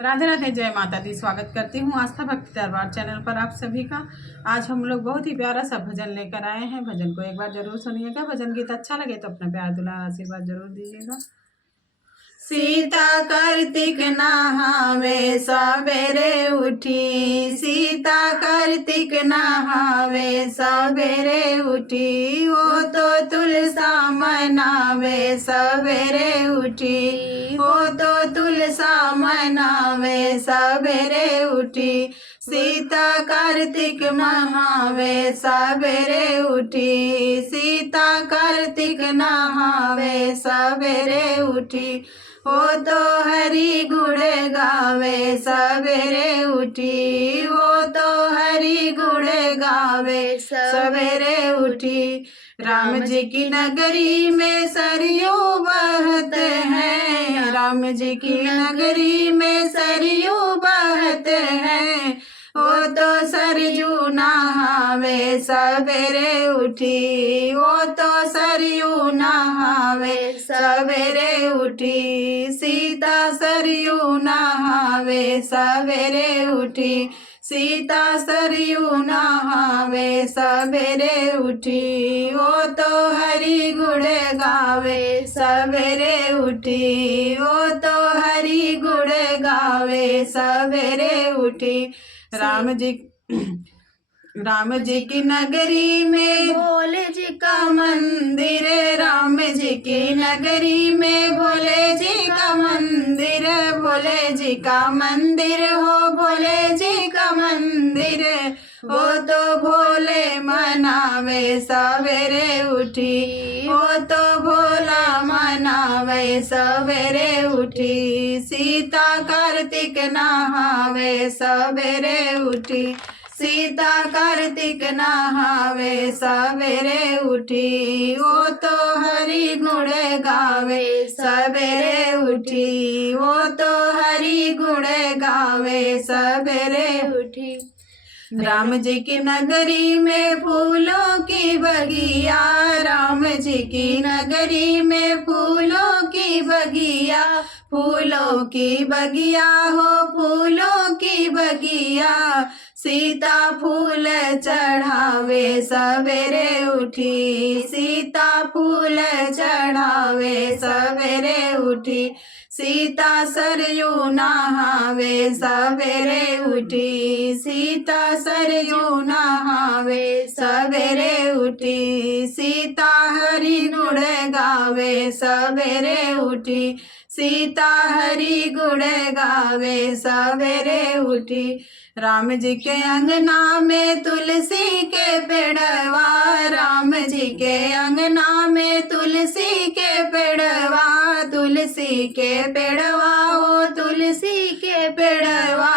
राधे राधे, जय माता दी। स्वागत करती हूँ आस्था भक्ति दरबार चैनल पर आप सभी का। आज हम लोग बहुत ही प्यारा सा भजन लेकर आए हैं। भजन को एक बार जरूर सुनिएगा। भजन गीत अच्छा लगे तो अपना प्यार दुलार आशीर्वाद जरूर दीजिएगा। सीता कार्तिक नहावे सवेरे उठी, सीता कार्तिक नहावे सवेरे उठी, वो तो तुलसा मनावे सवेरे उठी, वो तो तुलसा मनावे सवेरे उठी, सीता कार्तिक नहावे सवेरे उठी, सीता कार्तिक नहावे सवेरे उठी, वो तो हरि गुण गावे सवेरे उठी, वो तो हरि गुण गावे सवेरे उठी। राम जी की नगरी में सरयू बहते हैं, राम जी की नगरी में सरयू बहते हैं, वो तो सरयू नहावे सवेरे उठी, वो तो सरयू नहावे सवेरे उठी, सीता सरयू नहावे सवेरे उठी, सीता सरयू नहावे सवेरे उठी, वो तो हरि गुण गावे सवेरे उठी, वो तो हरि गुण गावे सवेरे उठी। राम जी की नगरी में भोले जी का मंदिर, राम जी की नगरी में भोले जी का मंदिर, भोले जी का मंदिर हो, भोले जी का मंदिर, वो तो भोले मनावे सवेरे उठी, वो तो भोला मनावे सवेरे उठी, सीता कार्तिक नहावे सवेरे उठी, सीता कार्तिक नहावे सवेरे उठी, वो तो हरि गुण गावे सवेरे उठी, वो तो हरि गुण गावे सवेरे उठी। राम जी की नगरी में फूलों की बगिया, राम जी की नगरी में फूलों की बगिया, फूलों की बगिया हो, फूलों की बगिया, सीता फूल चढ़ावे सवेरे उठी, सीता फूल चढ़ावे सवेरे उठी, सीता सरयू नहावे सवेरे उठी, सीता सरयू नहावे सवेरे उठी, सीता हरि गुण गावे सवेरे उठी, सीता हरि गुण गावे सवेरे उठी। राम जी के अंगना में तुलसी के पेड़वा, राम जी के अंगना में तुलसी के पेड़वा, तुलसी के पेड़वा हो, तुलसी के पेड़वा,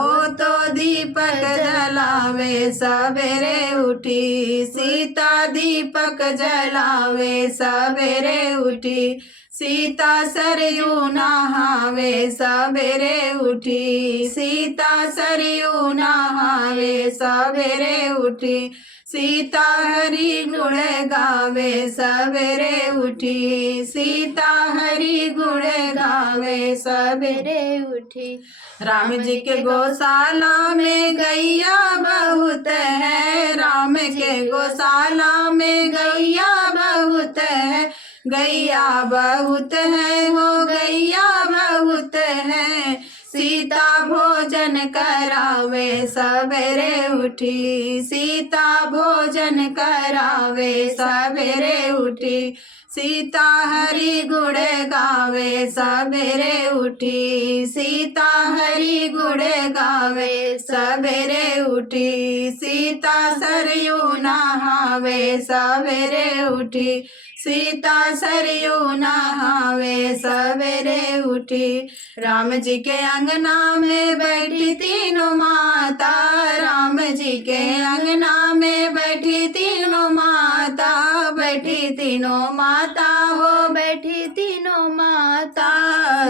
वो तो दीपक जलावे सवेरे उठी, सीता दीपक जलावे सवेरे उठी, सीता सरयू नहावे सवेरे उठी, सीता सरयू नहावे सवेरे उठी, सीता हरि गुण गावे सवेरे उठी, सीता हरि गुण गावे सवेरे उठी। राम जी के गौशाला में गैया बहुत है, राम के गौशाला में गैया बहुत है, गैया बहुत है हो, गैया बहुत है, सीता भोजन करावे सवेरे उठी, सीता भोजन करावे सवेरे उठी, सीता हरि गुण गावे सवेरे उठी, सीता हरि गुण गावे सवेरे उठी, सीता सरयू नहावे सवेरे उठी, सीता सरयू नहावे सवेरे उठी। राम जी के अंगना में बैठी तीनों माता, राम जी के अंगना में बैठी तीनों माता, बैठी तीनों माता हो, बैठी तीनों माता,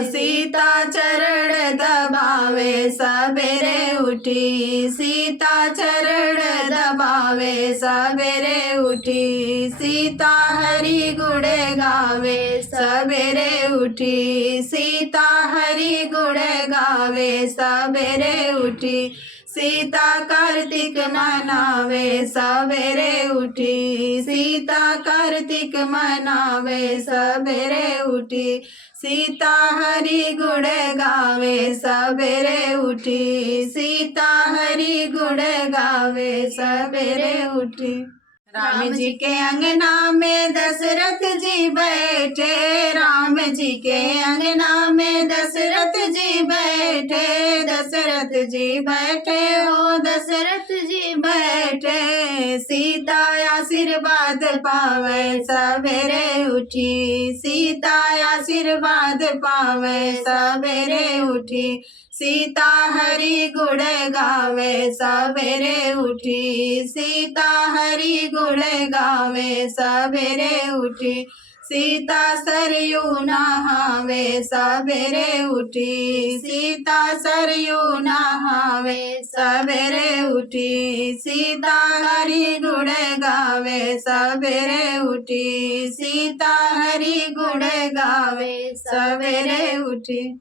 सीता चरण दबावे सवेरे उठी, सीता चरण दबावे सवेरे उठी, सीता हरि गुण गावे सवेरे उठी, सीता हरि गुण गावे सवेरे उठी, सीता कार्तिक मनावे सवेरे उठी, सीता कार्तिक मनावे सवेरे उठी, सीता हरि गुण गावे सवेरे उठी, सीता हरि गुण गावे सवेरे उठी। राम जी के अंगना में दशरथ जी बैठे, राम जी के अंगना में दशरथ जी बैठे, दशरथ जी बैठे हो दशरथ जी बैठे, सीता आशीर्वाद पावे सवेरे उठी, सीता आशीर्वाद पावे सवेरे उठी, सीता हरि गुण गावे सवेरे उठी, सीता हरि गुण गावे सवेरे उठी, सीता सरयू नहावे सवेरे उठी, सीता सरयू नहावे सवेरे उठी, सीता हरि गुण गावे सवेरे उठी, सीता हरि गुण गावे सवेरे उठी।